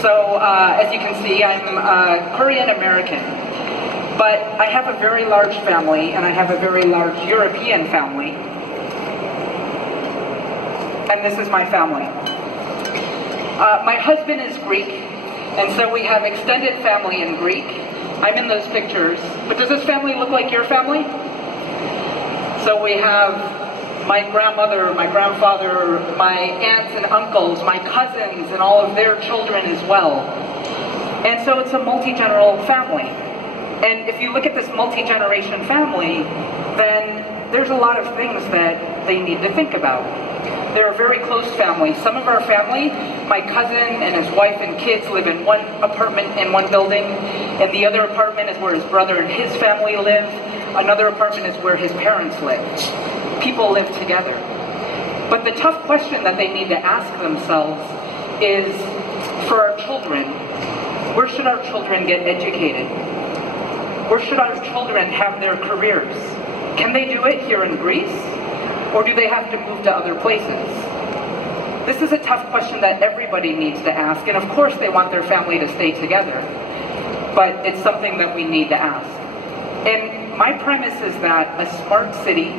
So as you can see, I'm Korean American, but I have a very large family, and I have a very large European family. And this is my family. My husband is Greek, and so we have extended family in Greek. I'm in those pictures, but does this family look like your family? So we have my grandmother, my grandfather, my aunts and uncles, my cousins, and all of their children as well. And so it's a multi-general family. And if you look at this multi-generation family, then there's a lot of things that they need to think about. They're a very close family. Some of our family, my cousin and his wife and kids live in one apartment in one building, and the other apartment is where his brother and his family live. Another apartment is where his parents live. People live together. But the tough question that they need to ask themselves is, for our children, where should our children get educated? Where should our children have their careers? Can they do it here in Greece? Or do they have to move to other places? This is a tough question that everybody needs to ask, and of course they want their family to stay together, but it's something that we need to ask. And my premise is that a smart city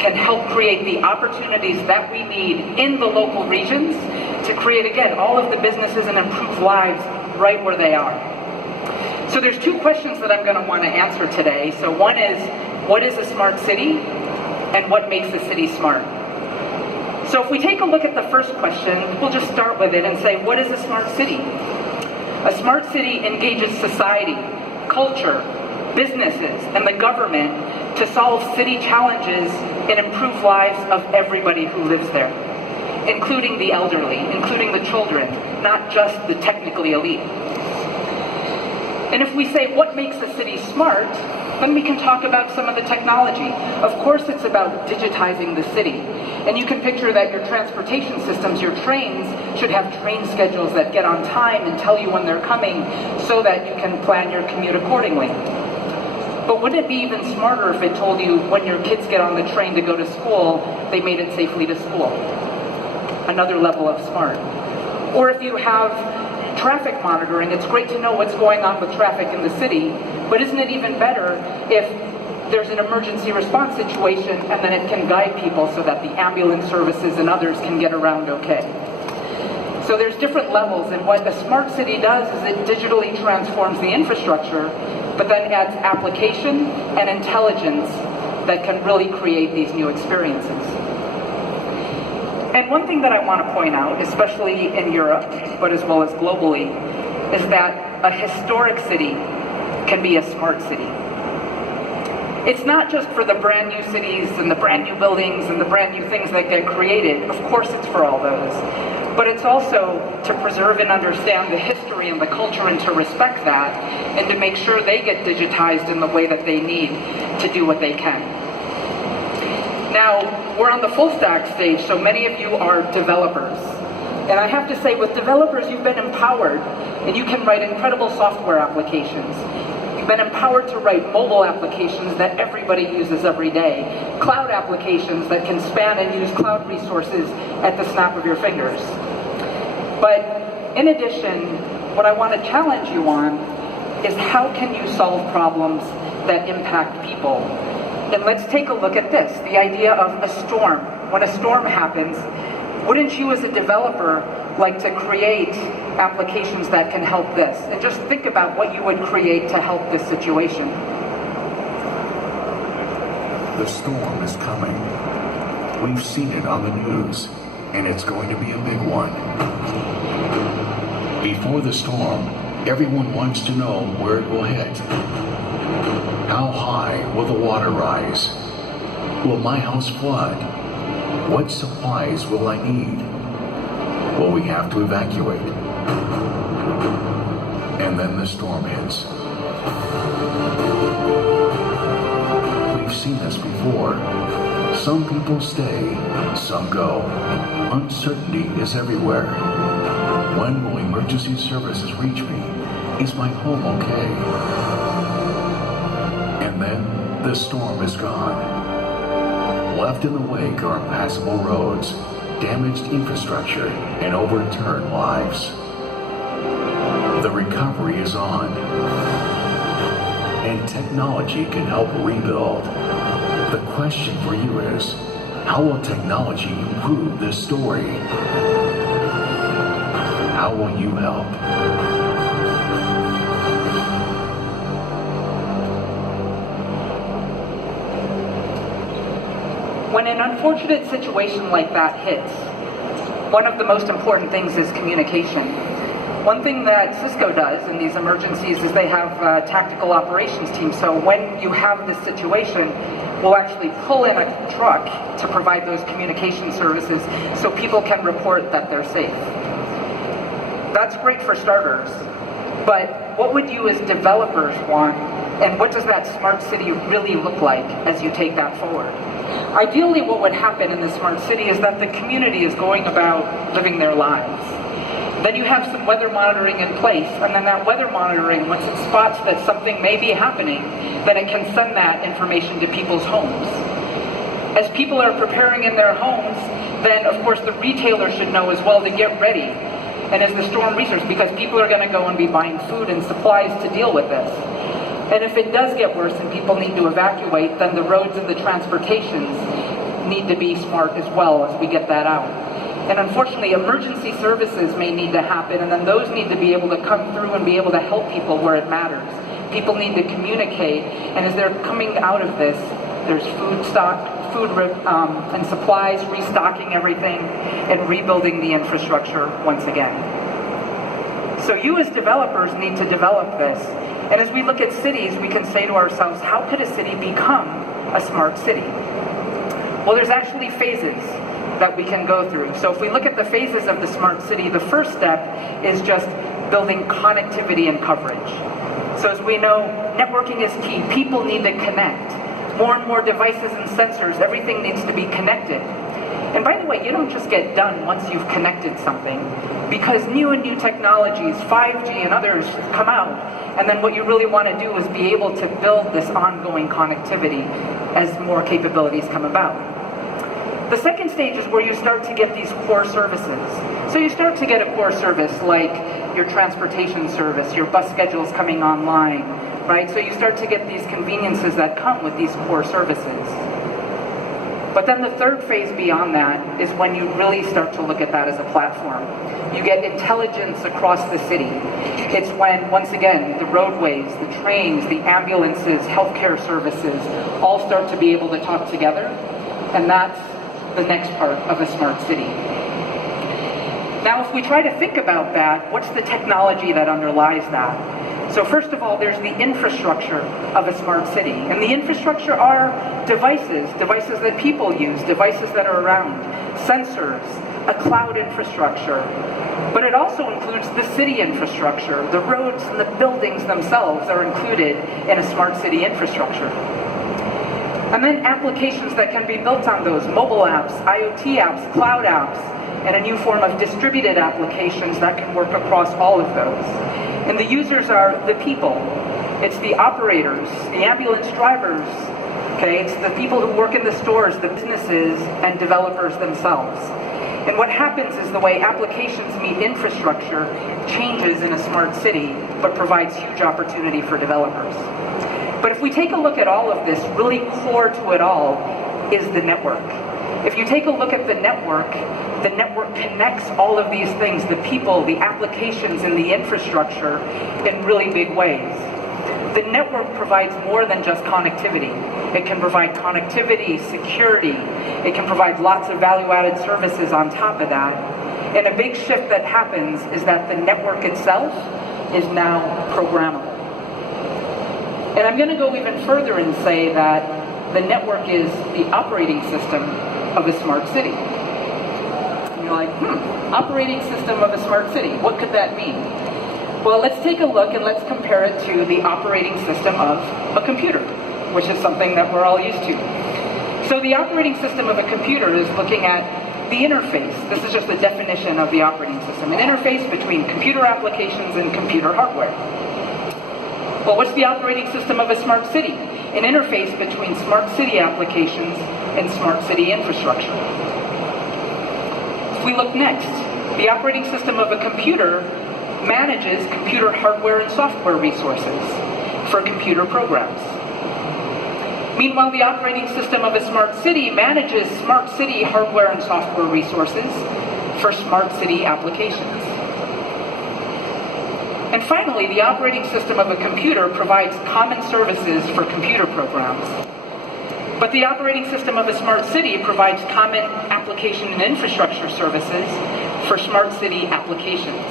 can help create the opportunities that we need in the local regions to create, again, all of the businesses and improve lives right where they are. So there's two questions that I'm going to want to answer today. So one is, what is a smart city? And what makes a city smart? So if we take a look at the first question, we'll just start with it and say, what is a smart city? A smart city engages society, culture, businesses, and the government to solve city challenges and improve lives of everybody who lives there, including the elderly, including the children, not just the technically elite. And if we say, what makes a city smart, then we can talk about some of the technology. Of course it's about digitizing the city. And you can picture that your transportation systems, your trains, should have train schedules that get on time and tell you when they're coming so that you can plan your commute accordingly. But wouldn't it be even smarter if it told you when your kids get on the train to go to school, they made it safely to school? Another level of smart. Or if you have traffic monitoring, it's great to know what's going on with traffic in the city, but isn't it even better if there's an emergency response situation and then it can guide people so that the ambulance services and others can get around okay? So there's different levels, and what a smart city does is it digitally transforms the infrastructure, but then adds application and intelligence that can really create these new experiences. And one thing that I want to point out, especially in Europe, but as well as globally, is that a historic city can be a smart city. It's not just for the brand new cities and the brand new buildings and the brand new things that get created. Of course it's for all those. But it's also to preserve and understand the history and the culture and to respect that and to make sure they get digitized in the way that they need to do what they can. Now, we're on the full stack stage, so many of you are developers. And I have to say, with developers, you've been empowered, and you can write incredible software applications. You've been empowered to write mobile applications that everybody uses every day, cloud applications that can span and use cloud resources at the snap of your fingers. But in addition, what I want to challenge you on is how can you solve problems that impact people? And let's take a look at this, the idea of a storm. When a storm happens, wouldn't you as a developer like to create applications that can help this? And just think about what you would create to help this situation. The storm is coming. We've seen it on the news, and it's going to be a big one. Before the storm, everyone wants to know where it will hit. How high will the water rise? Will my house flood? What supplies will I need? Will we have to evacuate? And then the storm hits. We've seen this before. Some people stay, some go. Uncertainty is everywhere. When will emergency services reach me? Is my home okay? And then the storm is gone. Left in the wake are impassable roads, damaged infrastructure, and overturned lives. recovery is on. And technology can help rebuild. The question for you is, how will technology improve this story? How will you help? When an unfortunate situation like that hits, one of the most important things is communication. One thing that Cisco does in these emergencies is they have tactical operations teams. So when you have this situation, we'll actually pull in a truck to provide those communication services so people can report that they're safe. That's great for starters, but what would you as developers want, and what does that smart city really look like as you take that forward? Ideally, what would happen in the smart city is that the community is going about living their lives. Then you have some weather monitoring in place, and then that weather monitoring, once it spots that something may be happening, then it can send that information to people's homes. As people are preparing in their homes, then of course the retailer should know as well to get ready. And as the storm research, because people are going to go and be buying food and supplies to deal with this. And if it does get worse and people need to evacuate, then the roads and the transportations need to be smart as well as we get that out. And unfortunately, emergency services may need to happen, and then those need to be able to come through and be able to help people where it matters. People need to communicate, and as they're coming out of this, there's food and supplies, restocking everything, and rebuilding the infrastructure once again. So you as developers need to develop this. And as we look at cities, we can say to ourselves, how could a city become a smart city? Well, there's actually phases that we can go through. So if we look at the phases of the smart city, the first step is just building connectivity and coverage. So as we know, networking is key. People need to connect. More and more devices and sensors, everything needs to be connected. And by the way, you don't just get done once you've connected something, because new and new technologies, 5G and others, come out, and then what you really want to do is be able to build this ongoing connectivity as more capabilities come about. The second stage is where you start to get these core services. So you start to get a core service like your transportation service, your bus schedules coming online, right? So you start to get these conveniences that come with these core services. But then the third phase beyond that is when you really start to look at that as a platform. You get intelligence across the city. It's when, once again, the roadways, the trains, the ambulances, healthcare services all start to be able to talk together. And that's the next part of a smart city. Now, if we try to think about that, what's the technology that underlies that? So first of all, there's the infrastructure of a smart city. And the infrastructure are devices that people use, devices that are around, sensors, a cloud infrastructure. But it also includes the city infrastructure. The roads and the buildings themselves are included in a smart city infrastructure. And then applications that can be built on those, mobile apps, IoT apps, cloud apps, and a new form of distributed applications that can work across all of those. And the users are the people. It's the operators, the ambulance drivers, okay? It's the people who work in the stores, the businesses, and developers themselves. And what happens is the way applications meet infrastructure changes in a smart city, but provides huge opportunity for developers. But if we take a look at all of this, really core to it all is the network. If you take a look at the network connects all of these things, the people, the applications, and the infrastructure in really big ways. The network provides more than just connectivity. It can provide connectivity, security. It can provide lots of value-added services on top of that. And a big shift that happens is that the network itself is now programmable. And I'm going to go even further and say that the network is the operating system of a smart city. And you're like, operating system of a smart city, what could that mean? Well, let's take a look and let's compare it to the operating system of a computer, which is something that we're all used to. So the operating system of a computer is looking at the interface. This is just the definition of the operating system, an interface between computer applications and computer hardware. Well, what's the operating system of a smart city? An interface between smart city applications and smart city infrastructure. If we look next, the operating system of a computer manages computer hardware and software resources for computer programs. Meanwhile, the operating system of a smart city manages smart city hardware and software resources for smart city applications. And finally, the operating system of a computer provides common services for computer programs. But the operating system of a smart city provides common application and infrastructure services for smart city applications.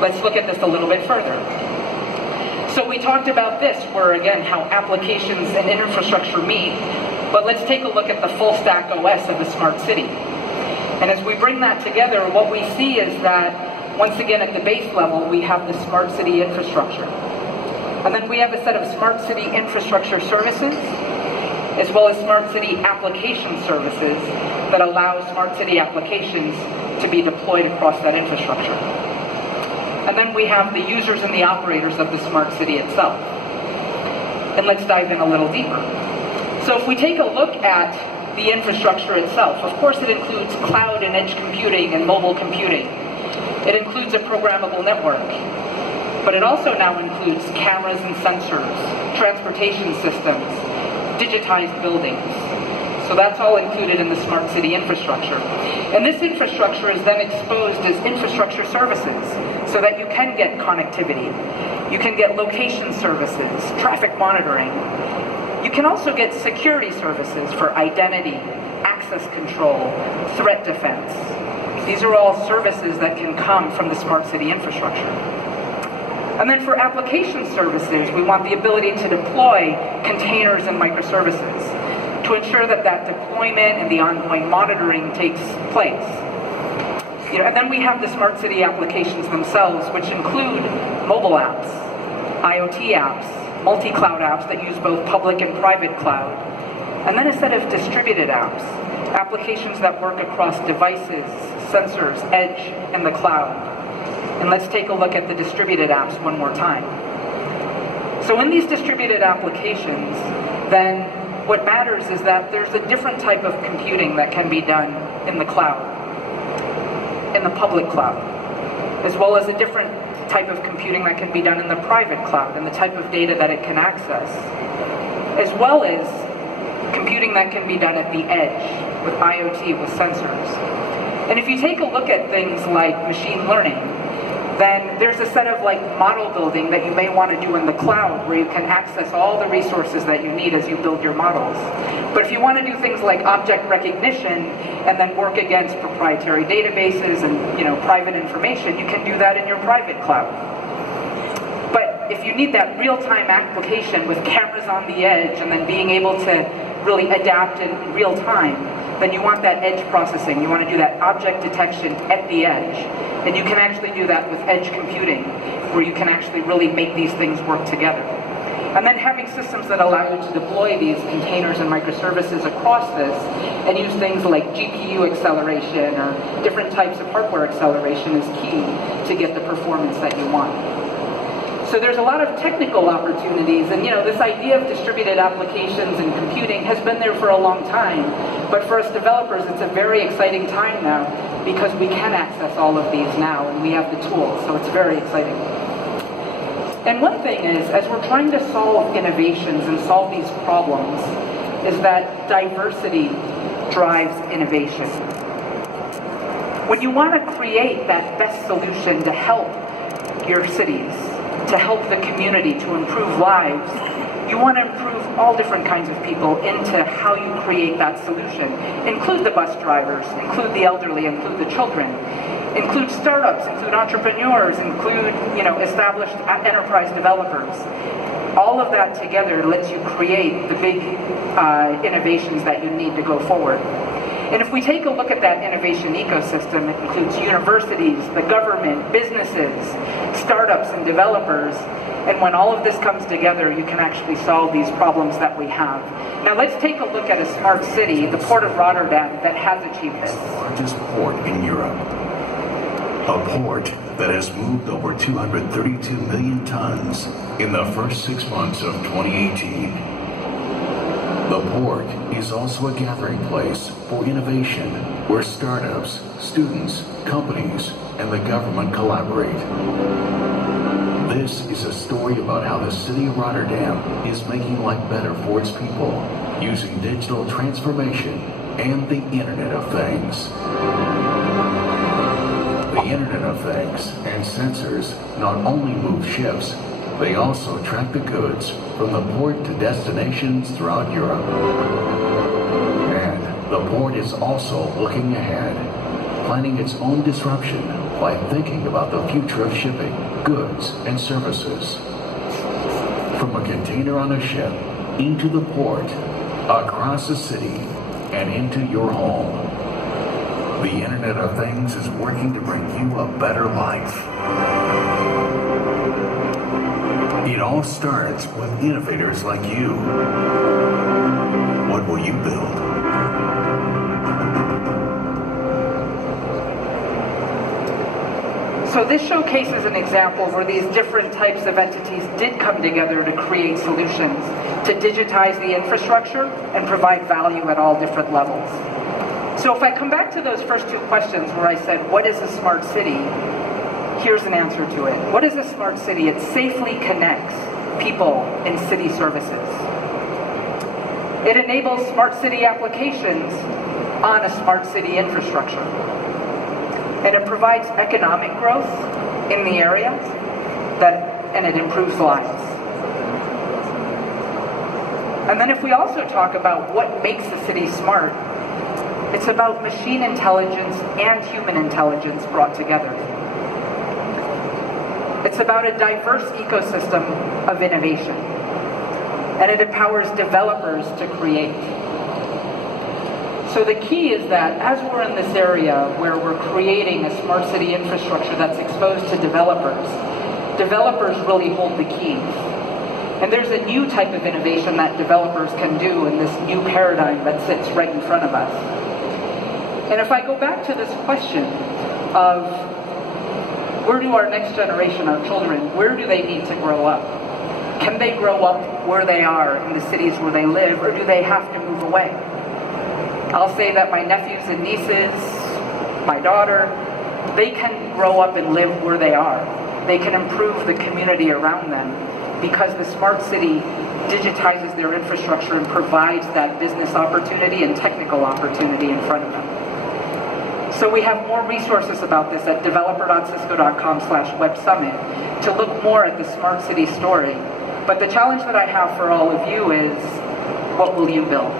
Let's look at this a little bit further. So we talked about this, where again, how applications and infrastructure meet, but let's take a look at the full stack OS of a smart city. And as we bring that together, what we see is that, once again, at the base level, we have the smart city infrastructure. And then we have a set of smart city infrastructure services, as well as smart city application services that allow smart city applications to be deployed across that infrastructure. And then we have the users and the operators of the smart city itself. And let's dive in a little deeper. So if we take a look at the infrastructure itself, of course it includes cloud and edge computing and mobile computing. It includes a programmable network. But it also now includes cameras and sensors, transportation systems, digitized buildings. So that's all included in the smart city infrastructure. And this infrastructure is then exposed as infrastructure services, so that you can get connectivity. You can get location services, traffic monitoring. You can also get security services for identity, access control, threat defense. These are all services that can come from the smart city infrastructure. And then for application services, we want the ability to deploy containers and microservices to ensure that that deployment and the ongoing monitoring takes place. And then we have the smart city applications themselves, which include mobile apps, IoT apps, multi-cloud apps that use both public and private cloud, and then a set of distributed apps, applications that work across devices, sensors, edge, and the cloud. And let's take a look at the distributed apps one more time. So in these distributed applications, then what matters is that there's a different type of computing that can be done in the cloud, in the public cloud, as well as a different type of computing that can be done in the private cloud and the type of data that it can access, as well as computing that can be done at the edge with IoT, with sensors. And if you take a look at things like machine learning, then there's a set of model building that you may want to do in the cloud, where you can access all the resources that you need as you build your models. But if you want to do things like object recognition and then work against proprietary databases and private information, you can do that in your private cloud. But if you need that real-time application with cameras on the edge and then being able to really adapt in real time, then you want that edge processing. You want to do that object detection at the edge. And you can actually do that with edge computing, where you can actually really make these things work together. And then having systems that allow you to deploy these containers and microservices across this and use things like GPU acceleration or different types of hardware acceleration is key to get the performance that you want. So there's a lot of technical opportunities, and this idea of distributed applications and computing has been there for a long time. But for us developers, it's a very exciting time now, because we can access all of these now, and we have the tools, so it's very exciting. And one thing is, as we're trying to solve innovations and solve these problems, is that diversity drives innovation. When you want to create that best solution to help your cities, to help the community, to improve lives, you want to improve all different kinds of people into how you create that solution. Include the bus drivers, include the elderly, include the children, include startups, include entrepreneurs, include established enterprise developers. All of that together lets you create the big innovations that you need to go forward. And if we take a look at that innovation ecosystem, it includes universities, the government, businesses, startups, and developers. And when all of this comes together, you can actually solve these problems that we have. Now let's take a look at a smart city, the Port of Rotterdam, that has achieved this. The largest port in Europe. A port that has moved over 232 million tons in the first 6 months of 2018. The port is also a gathering place for innovation, where startups, students, companies, and the government collaborate. This is a story about how the city of Rotterdam is making life better for its people using digital transformation and the Internet of Things. The Internet of Things and sensors not only move ships, they also track the goods from the port to destinations throughout Europe. And the port is also looking ahead, planning its own disruption by thinking about the future of shipping, goods, and services. From a container on a ship, into the port, across the city, and into your home. The Internet of Things is working to bring you a better life. It all starts with innovators like you. What will you build? So this showcases an example where these different types of entities did come together to create solutions to digitize the infrastructure and provide value at all different levels. So if I come back to those first two questions where I said, what is a smart city? Here's an answer to it. What is a smart city? It safely connects people in city services. It enables smart city applications on a smart city infrastructure. And it provides economic growth in the area, and it improves lives. And then if we also talk about what makes the city smart, it's about machine intelligence and human intelligence brought together. It's about a diverse ecosystem of innovation. And it empowers developers to create. So the key is that as we're in this area where we're creating a smart city infrastructure that's exposed to developers, developers really hold the keys. And there's a new type of innovation that developers can do in this new paradigm that sits right in front of us. And if I go back to this question of where do our next generation, our children, where do they need to grow up? Can they grow up where they are in the cities where they live, or do they have to move away? I'll say that my nephews and nieces, my daughter, they can grow up and live where they are. They can improve the community around them because the smart city digitizes their infrastructure and provides that business opportunity and technical opportunity in front of them. So we have more resources about this at developer.cisco.com/websummit to look more at the smart city story. But the challenge that I have for all of you is, what will you build?